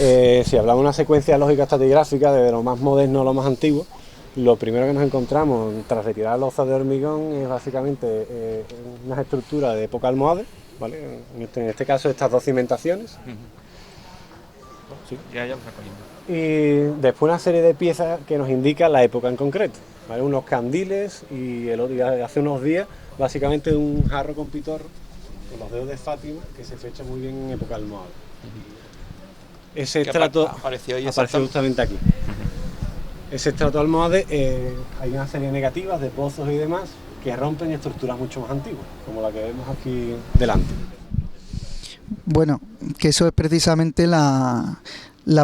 Si hablamos de una secuencia lógica estratigráfica, desde lo más moderno a lo más antiguo, lo primero que nos encontramos tras retirar lozas de hormigón es básicamente unas estructuras de época almohade, ¿vale? En este caso estas dos cimentaciones. Sí, ya me está cogiendo. Y después una serie de piezas que nos indican la época en concreto, ¿vale? Unos candiles y hace unos días básicamente un jarro con pitorro con los dedos de Fátima que se fecha muy bien en época almohade. Ese estrato apareció justamente aquí. Ese estrato almohade, hay una serie de negativas de pozos y demás que rompen estructuras mucho más antiguas, como la que vemos aquí delante. Bueno, que eso es precisamente la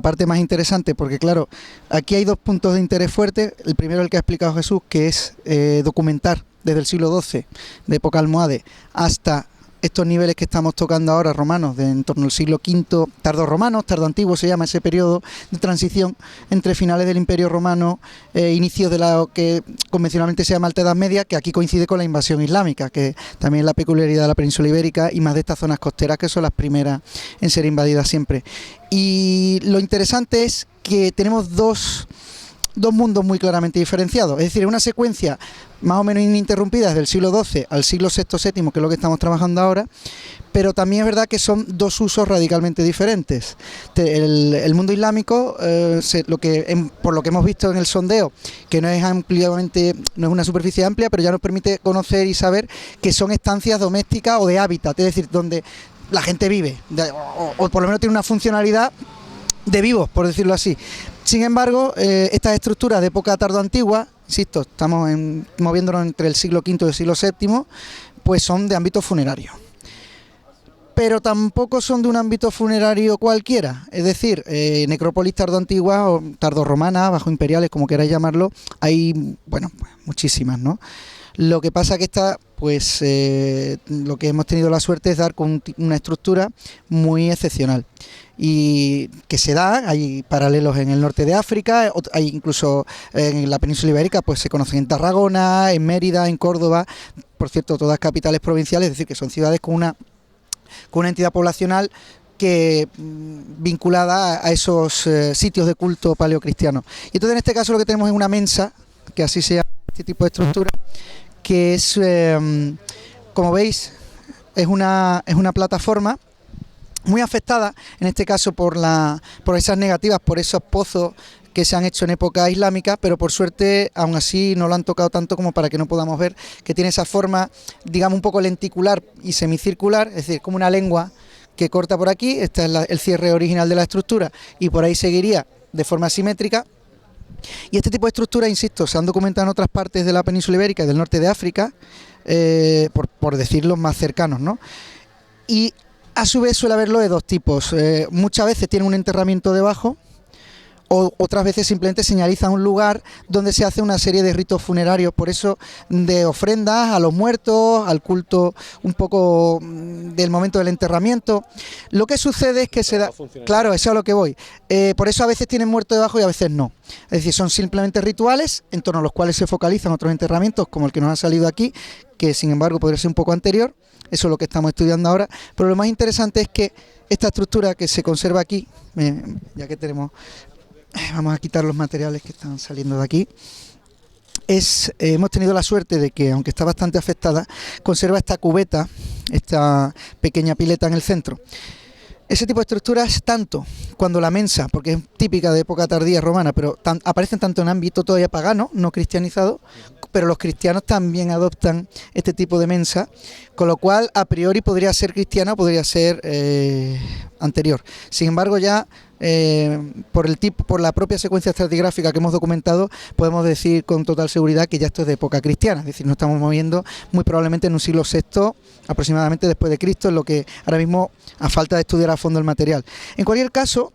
parte más interesante, porque claro, aquí hay dos puntos de interés fuertes. El primero, el que ha explicado Jesús, que es documentar desde el siglo XII, de época almohade, hasta estos niveles que estamos tocando ahora, romanos, de en torno al siglo V, tardo-romanos, tardo-antiguo se llama ese periodo de transición entre finales del Imperio Romano, inicios de lo que convencionalmente se llama Alta Edad Media, que aquí coincide con la invasión islámica, que también es la peculiaridad de la península ibérica y más de estas zonas costeras que son las primeras en ser invadidas siempre. Y lo interesante es que tenemos dos mundos muy claramente diferenciados, es decir, una secuencia más o menos ininterrumpida desde el siglo XII al siglo VI-VII, que es lo que estamos trabajando ahora, pero también es verdad que son dos usos radicalmente diferentes. El mundo islámico, por lo que hemos visto en el sondeo, que no es una superficie amplia, pero ya nos permite conocer y saber que son estancias domésticas o de hábitat, es decir, donde la gente vive, o por lo menos tiene una funcionalidad de vivos, por decirlo así. Sin embargo, estas estructuras de época tardoantigua, insisto, estamos moviéndonos entre el siglo V y el siglo VII, pues son de ámbito funerario. Pero tampoco son de un ámbito funerario cualquiera, es decir, necrópolis tardoantiguas o tardorromanas, bajo imperiales, como queráis llamarlo, hay, bueno, pues muchísimas, ¿no? Lo que pasa que esta, pues lo que hemos tenido la suerte es dar con una estructura muy excepcional y que se da, hay paralelos en el norte de África, hay incluso en la península ibérica, pues se conocen en Tarragona, en Mérida, en Córdoba, por cierto, todas capitales provinciales, es decir, que son ciudades con una entidad poblacional que vinculada a esos sitios de culto paleocristiano. Y entonces en este caso lo que tenemos es una mensa, que así se llama este tipo de estructura, que es, como veis, es una plataforma muy afectada, en este caso por esas negativas, por esos pozos que se han hecho en época islámica, pero por suerte aún así no lo han tocado tanto como para que no podamos ver que tiene esa forma, digamos, un poco lenticular y semicircular, es decir, como una lengua que corta por aquí. Este es el cierre original de la estructura y por ahí seguiría de forma simétrica. Y este tipo de estructuras, insisto, se han documentado en otras partes de la península ibérica y del norte de África, por decir los más cercanos, ¿no? Y a su vez suele haberlo de dos tipos. Muchas veces tienen un enterramiento debajo, o otras veces simplemente señalizan un lugar donde se hace una serie de ritos funerarios, por eso de ofrendas a los muertos, al culto un poco del momento del enterramiento. Lo que sucede es que se da... Claro, eso es a lo que voy. Por eso a veces tienen muerto debajo y a veces no. Es decir, son simplemente rituales en torno a los cuales se focalizan otros enterramientos, como el que nos ha salido aquí, que sin embargo podría ser un poco anterior. Eso es lo que estamos estudiando ahora. Pero lo más interesante es que esta estructura que se conserva aquí, ya que tenemos... Vamos a quitar los materiales que están saliendo de aquí. Hemos tenido la suerte de que, aunque está bastante afectada, conserva esta cubeta, esta pequeña pileta en el centro. Ese tipo de estructuras, tanto cuando la mensa, porque es típica de época tardía romana, pero aparecen tanto en ámbito todavía pagano, no cristianizado, pero los cristianos también adoptan este tipo de mensa, con lo cual a priori podría ser cristiana o podría ser anterior. Sin embargo, ya por la propia secuencia estratigráfica que hemos documentado, podemos decir con total seguridad que ya esto es de época cristiana, es decir, nos estamos moviendo muy probablemente en un siglo VI aproximadamente después de Cristo, en lo que ahora mismo, a falta de estudiar a fondo el material. En cualquier caso,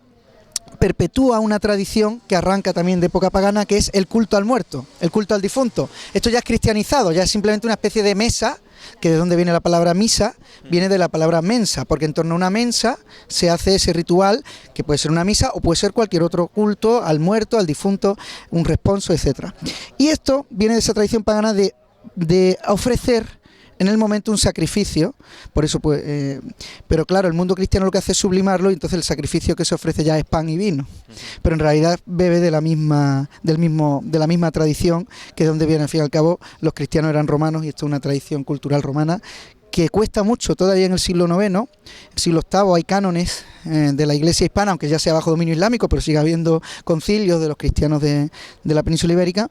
perpetúa una tradición que arranca también de época pagana, que es el culto al muerto, el culto al difunto. Esto ya es cristianizado, ya es simplemente una especie de mesa, que de donde viene la palabra misa, viene de la palabra mensa, porque en torno a una mensa se hace ese ritual, que puede ser una misa o puede ser cualquier otro culto al muerto, al difunto, un responso, etcétera. Y esto viene de esa tradición pagana de ofrecer en el momento un sacrificio, por eso pues, pero claro, el mundo cristiano lo que hace es sublimarlo y entonces el sacrificio que se ofrece ya es pan y vino, pero en realidad bebe de la misma tradición, que es donde viene al fin y al cabo. Los cristianos eran romanos y esto es una tradición cultural romana que cuesta mucho todavía en el siglo IX, el siglo VIII hay cánones de la Iglesia hispana, aunque ya sea bajo dominio islámico, pero sigue habiendo concilios de los cristianos de la península ibérica,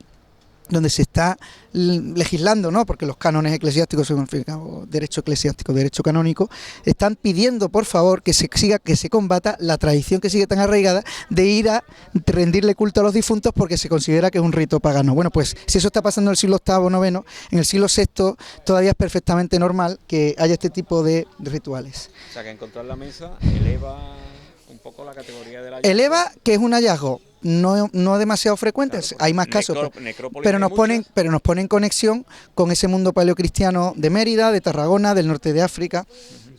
donde se está legislando, ¿no? Porque los cánones eclesiásticos son, al fin y al cabo, derecho eclesiástico, derecho canónico, están pidiendo, por favor, que se combata la tradición que sigue tan arraigada de ir a rendirle culto a los difuntos porque se considera que es un rito pagano. Bueno, pues si eso está pasando en el siglo VIII o IX, en el siglo VI todavía es perfectamente normal que haya este tipo de rituales. O sea, que encontrar la mesa eleva un poco la categoría de la... Eleva, que es un hallazgo no demasiado frecuente, claro, hay más casos, pero nos pone en conexión con ese mundo paleocristiano de Mérida, de Tarragona, del norte de África,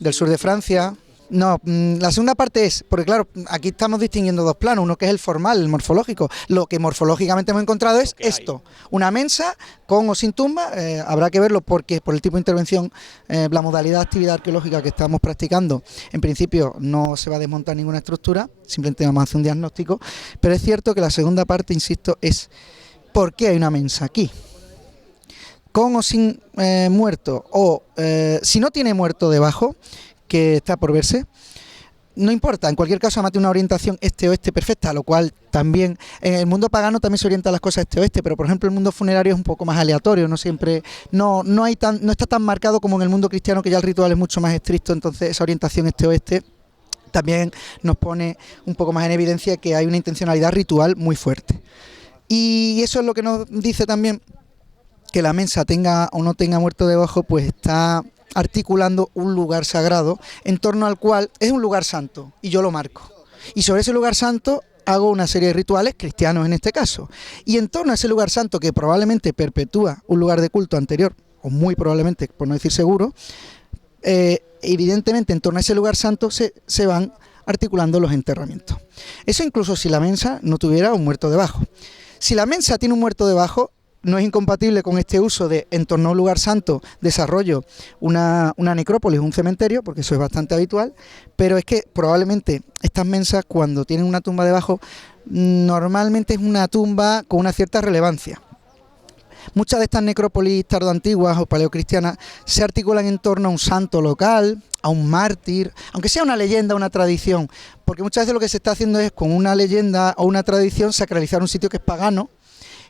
del sur de Francia. No, la segunda parte es, porque claro, aquí estamos distinguiendo dos planos, uno que es el formal, el morfológico. Lo que morfológicamente hemos encontrado es esto, una mensa con o sin tumba, habrá que verlo porque por el tipo de intervención, la modalidad de actividad arqueológica que estamos practicando, en principio no se va a desmontar ninguna estructura, simplemente vamos a hacer un diagnóstico, pero es cierto que la segunda parte, insisto, es ¿por qué hay una mensa aquí? Con o sin muerto, o si no tiene muerto debajo, que está por verse, no importa, en cualquier caso además tiene una orientación este-oeste perfecta, lo cual también, en el mundo pagano también se orientan las cosas este-oeste, pero por ejemplo el mundo funerario es un poco más aleatorio, no siempre, no está tan marcado como en el mundo cristiano, que ya el ritual es mucho más estricto, entonces esa orientación este-oeste también nos pone un poco más en evidencia que hay una intencionalidad ritual muy fuerte. Y eso es lo que nos dice también que la mensa tenga o no tenga muerto debajo, pues está articulando un lugar sagrado en torno al cual es un lugar santo y yo lo marco. Y sobre ese lugar santo hago una serie de rituales cristianos en este caso. Y en torno a ese lugar santo que probablemente perpetúa un lugar de culto anterior, o muy probablemente, por no decir seguro, evidentemente en torno a ese lugar santo se van articulando los enterramientos. Eso incluso si la mensa no tuviera un muerto debajo. Si la mensa tiene un muerto debajo, no es incompatible con este uso de, en torno a un lugar santo, desarrollo una necrópolis, un cementerio, porque eso es bastante habitual, pero es que probablemente estas mensas, cuando tienen una tumba debajo, normalmente es una tumba con una cierta relevancia. Muchas de estas necrópolis tardoantiguas o paleocristianas se articulan en torno a un santo local, a un mártir, aunque sea una leyenda, una tradición, porque muchas veces lo que se está haciendo es, con una leyenda o una tradición, sacralizar un sitio que es pagano.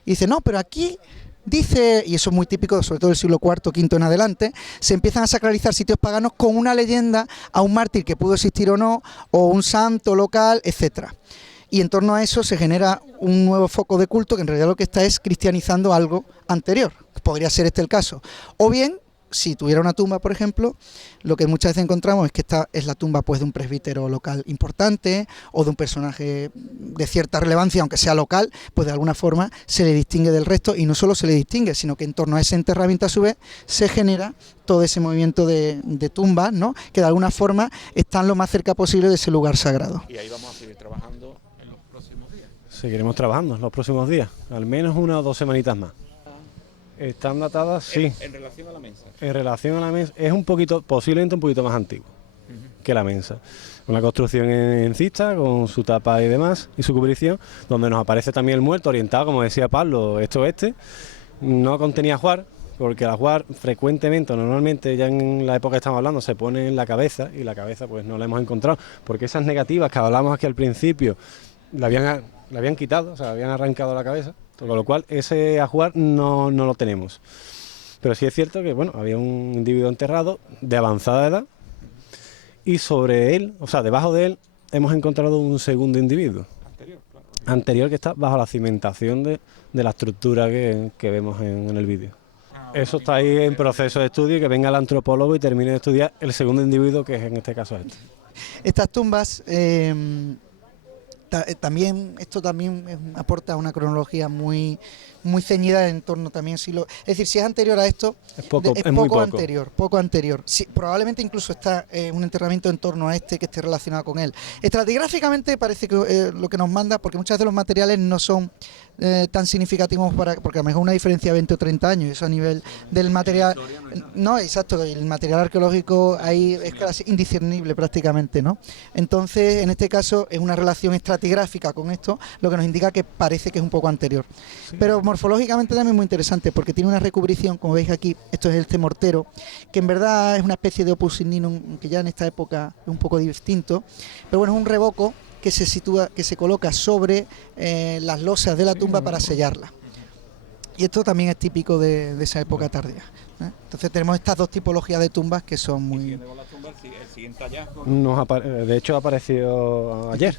Y dice, no, pero aquí dice, y eso es muy típico, sobre todo del siglo IV, V en adelante, se empiezan a sacralizar sitios paganos con una leyenda a un mártir que pudo existir o no, o un santo local, etcétera. Y en torno a eso se genera un nuevo foco de culto que en realidad lo que está es cristianizando algo anterior. Podría ser este el caso. O bien, si tuviera una tumba, por ejemplo, lo que muchas veces encontramos es que esta es la tumba pues de un presbítero local importante o de un personaje de cierta relevancia, aunque sea local, pues de alguna forma se le distingue del resto, y no solo se le distingue, sino que en torno a ese enterramiento a su vez se genera todo ese movimiento de tumbas, ¿no?, que de alguna forma están lo más cerca posible de ese lugar sagrado. Y ahí vamos a seguir trabajando en los próximos días. Seguiremos trabajando en los próximos días, al menos 1 o 2 semanitas más. Están datadas, sí. En relación a la mensa. En relación a la mensa, es un poquito, posiblemente un poquito más antiguo que la mensa. Una construcción en cista, con su tapa y demás, y su cubrición, donde nos aparece también el muerto orientado, como decía Pablo, este-oeste. No contenía ajuar, porque el ajuar frecuentemente, normalmente, ya en la época que estamos hablando, se pone en la cabeza, y la cabeza pues no la hemos encontrado, porque esas negativas que hablamos aquí al principio, la habían quitado, o sea, habían arrancado la cabeza. Con lo cual ese ajuar no lo tenemos. Pero sí es cierto que bueno, había un individuo enterrado de avanzada edad y sobre él, o sea, debajo de él, hemos encontrado un segundo individuo. Anterior, que está bajo la cimentación de la estructura que vemos en el vídeo. Eso está ahí en proceso de estudio, y que venga el antropólogo y termine de estudiar el segundo individuo, que es en este caso este. Estas tumbas también esto también aporta una cronología muy ceñida en torno también siglo, es decir, si es anterior a esto, Es poco, es muy poco poco. poco anterior. Sí, probablemente incluso está un enterramiento en torno a este que esté relacionado con él. Estratigráficamente parece que lo que nos manda, porque muchas veces los materiales no son tan significativos porque a lo mejor una diferencia de 20 o 30 años, eso a nivel del material. No, exacto, el material arqueológico ahí es casi indiscernible prácticamente, ¿no? Entonces, en este caso, es una relación estratigráfica con esto, lo que nos indica que parece que es un poco anterior. Sí. Pero morfológicamente también es muy interesante porque tiene una recubrición, como veis aquí, esto es este mortero, que en verdad es una especie de opus igninum, que ya en esta época es un poco distinto, pero bueno, es un revoco que se sitúa, que se coloca sobre las losas de la tumba para sellarla. Y esto también es típico de esa época tardía. Entonces tenemos estas dos tipologías de tumbas que son muy... El siguiente hallazgo, de hecho apareció ayer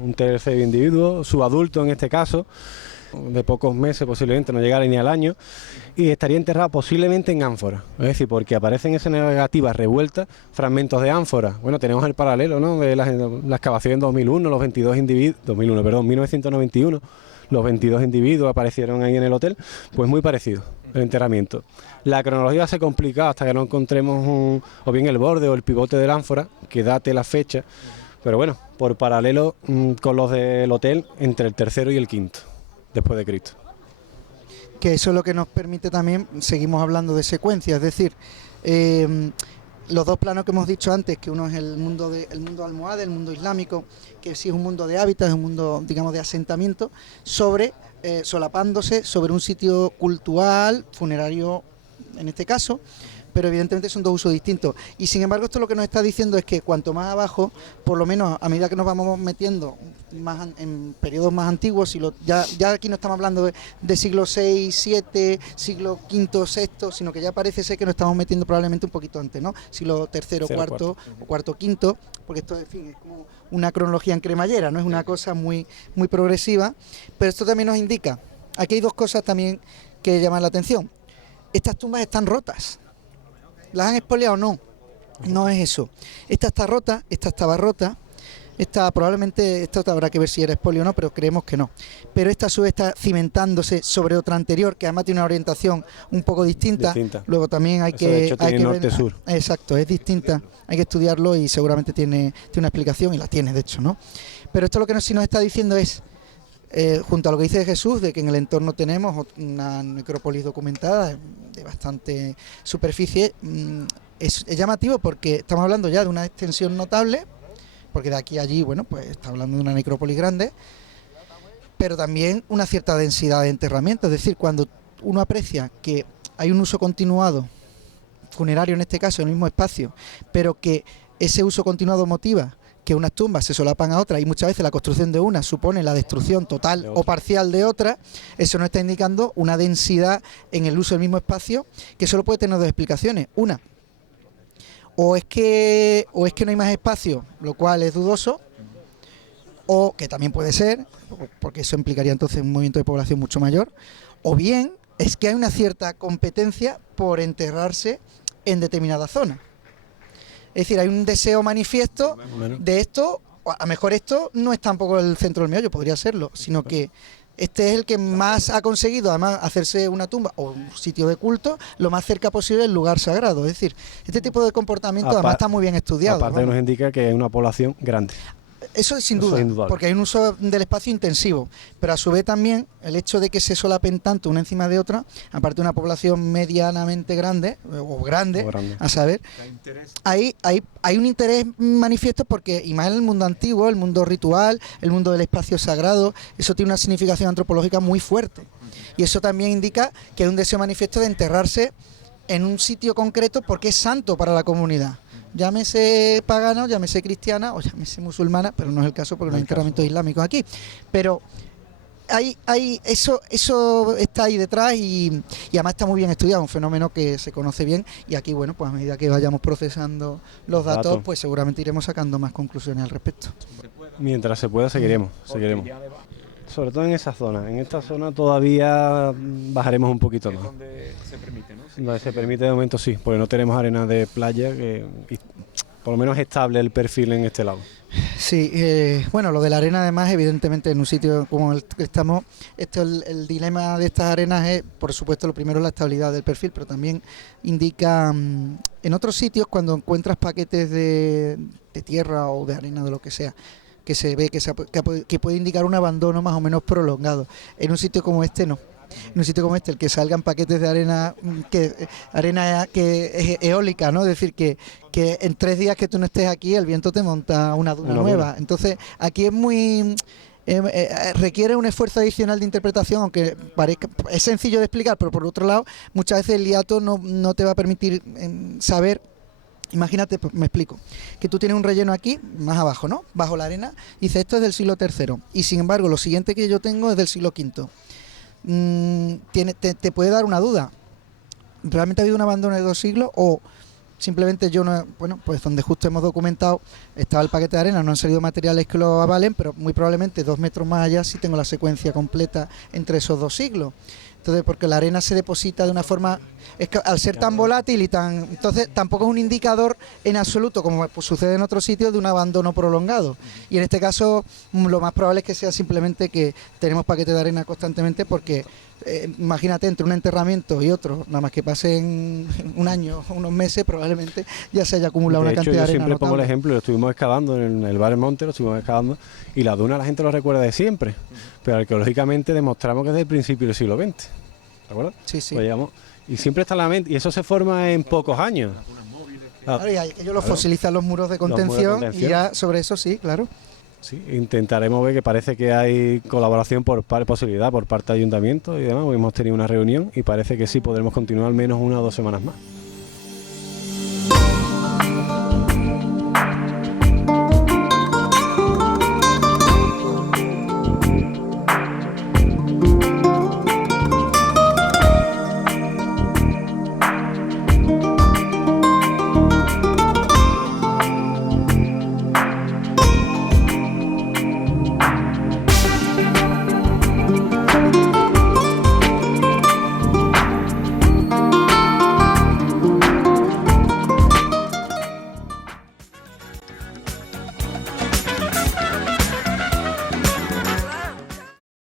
un tercer individuo, subadulto en este caso, de pocos meses, posiblemente no llegara ni al año, y estaría enterrado posiblemente en ánfora, es decir, porque aparecen en esas negativas revueltas fragmentos de ánfora. Bueno, tenemos el paralelo, ¿no?, de la excavación en 2001, los 22 individuos, 1991, los 22 individuos aparecieron ahí en el hotel, pues muy parecido el enterramiento. La cronología se complica hasta que no encontremos o bien el borde o el pivote del ánfora que date la fecha, pero bueno, por paralelo con los del hotel, entre el tercero y el quinto después de Cristo. Que eso es lo que nos permite también, seguimos hablando de secuencia, es decir, los dos planos que hemos dicho antes, que uno es el mundo almohade, el mundo islámico, que sí es un mundo de hábitat, es un mundo, digamos, de asentamiento, solapándose sobre un sitio cultural, funerario en este caso, pero evidentemente son dos usos distintos. Y sin embargo, esto lo que nos está diciendo es que cuanto más abajo, por lo menos a medida que nos vamos metiendo más en periodos más antiguos, ya aquí no estamos hablando de siglo VI, VII, siglo V, VI, sino que ya parece ser que nos estamos metiendo probablemente un poquito antes, ¿no? Siglo III, IV o cuarto, quinto, porque esto, en fin, es como una cronología en cremallera, no es una cosa muy progresiva, pero esto también nos indica, aquí hay dos cosas también que llaman la atención. Estas tumbas están rotas. ¿Las han expoliado o no? No es eso. Esta está rota, esta estaba rota, esta habrá que ver si era expolio o no, pero creemos que no. Pero esta a su vez está cimentándose sobre otra anterior, que además tiene una orientación un poco distinta. Luego también hay que... De hecho, tiene norte-sur. Exacto, es distinta, hay que estudiarlo y seguramente tiene una explicación, y la tiene de hecho, ¿no? Pero esto lo que sí nos está diciendo es, junto a lo que dice Jesús, de que en el entorno tenemos una necrópolis documentada de bastante superficie, es llamativo porque estamos hablando ya de una extensión notable, porque de aquí a allí, bueno, pues está hablando de una necrópolis grande, pero también una cierta densidad de enterramiento, es decir, cuando uno aprecia que hay un uso continuado, funerario en este caso, en el mismo espacio, pero que ese uso continuado motiva que unas tumbas se solapan a otras y muchas veces la construcción de una supone la destrucción total o parcial de otra, eso nos está indicando una densidad en el uso del mismo espacio que solo puede tener dos explicaciones. Una, o es que no hay más espacio, lo cual es dudoso, o que también puede ser, porque eso implicaría entonces un movimiento de población mucho mayor, o bien es que hay una cierta competencia por enterrarse en determinada zona. Es decir, hay un deseo manifiesto de esto, a lo mejor esto no es tampoco el centro del meollo, podría serlo, sino que este es el que más ha conseguido, además, hacerse una tumba o un sitio de culto lo más cerca posible del lugar sagrado. Es decir, este tipo de comportamiento además está muy bien estudiado. Aparte nos indica que es una población grande. Eso es sin duda, porque hay un uso del espacio intensivo, pero a su vez también el hecho de que se solapen tanto una encima de otra, aparte de una población medianamente grande, o grande, a saber, hay un interés manifiesto porque, y más en el mundo antiguo, el mundo ritual, el mundo del espacio sagrado, eso tiene una significación antropológica muy fuerte. Y eso también indica que hay un deseo manifiesto de enterrarse en un sitio concreto porque es santo para la comunidad. Llámese pagana, llámese cristiana o llámese musulmana, pero no es el caso porque no hay enterramientos islámicos aquí. Pero eso está ahí detrás y además está muy bien estudiado, un fenómeno que se conoce bien y aquí, bueno, pues a medida que vayamos procesando los datos, pues seguramente iremos sacando más conclusiones al respecto. Mientras se pueda seguiremos. Sobre todo en esa zona. En esta zona todavía bajaremos un poquito más. Donde se permite, ¿no? Sí. Donde se permite de momento porque no tenemos arena de playa, que por lo menos es estable el perfil en este lado. Sí, bueno, lo de la arena además, evidentemente en un sitio como el que estamos, el dilema de estas arenas es, por supuesto, lo primero la estabilidad del perfil, pero también indica, en otros sitios cuando encuentras paquetes de tierra o de arena, de lo que sea, que se ve que puede indicar un abandono más o menos prolongado. En un sitio como este no. En un sitio como este, el que salgan paquetes de arena que es eólica, ¿no? Es decir, que en 3 días que tú no estés aquí, el viento te monta una duna nueva. Entonces, aquí es muy... requiere un esfuerzo adicional de interpretación, aunque parezca, es sencillo de explicar, pero por otro lado, muchas veces el IATO no te va a permitir saber. Imagínate, pues, me explico, que tú tienes un relleno aquí, más abajo, ¿no? Bajo la arena, y dices, esto es del siglo III, y sin embargo, lo siguiente que yo tengo es del siglo V. Te puede dar una duda. ¿Realmente ha habido un abandono de 2 siglos? O simplemente yo no... Bueno, pues donde justo hemos documentado estaba el paquete de arena, no han salido materiales que lo avalen, pero muy probablemente 2 metros más allá sí tengo la secuencia completa entre esos 2 siglos. Entonces, porque la arena se deposita de una forma... Es que al ser tan volátil y tan... Entonces, tampoco es un indicador en absoluto, como pues, sucede en otros sitios, de un abandono prolongado. Y en este caso, lo más probable es que sea simplemente que tenemos paquetes de arena constantemente porque... imagínate, entre un enterramiento y otro, nada más que pasen un año o unos meses, probablemente ya se haya acumulado una cantidad de arena. Yo siempre pongo el ejemplo, lo estuvimos excavando en el Bar El Monte, lo estuvimos excavando, y la duna la gente lo recuerda de siempre, pero arqueológicamente demostramos que es del principio del siglo XX, ¿de acuerdo? Sí, sí. Pues, digamos, y siempre está en la mente, y eso se forma en pocos años. Claro, y ellos lo fosilizan los muros de contención, y ya sobre eso sí, claro. Sí, intentaremos ver que parece que hay colaboración posibilidad por parte del ayuntamiento y demás. Hoy hemos tenido una reunión y parece que sí podremos continuar al menos 1 o 2 semanas más.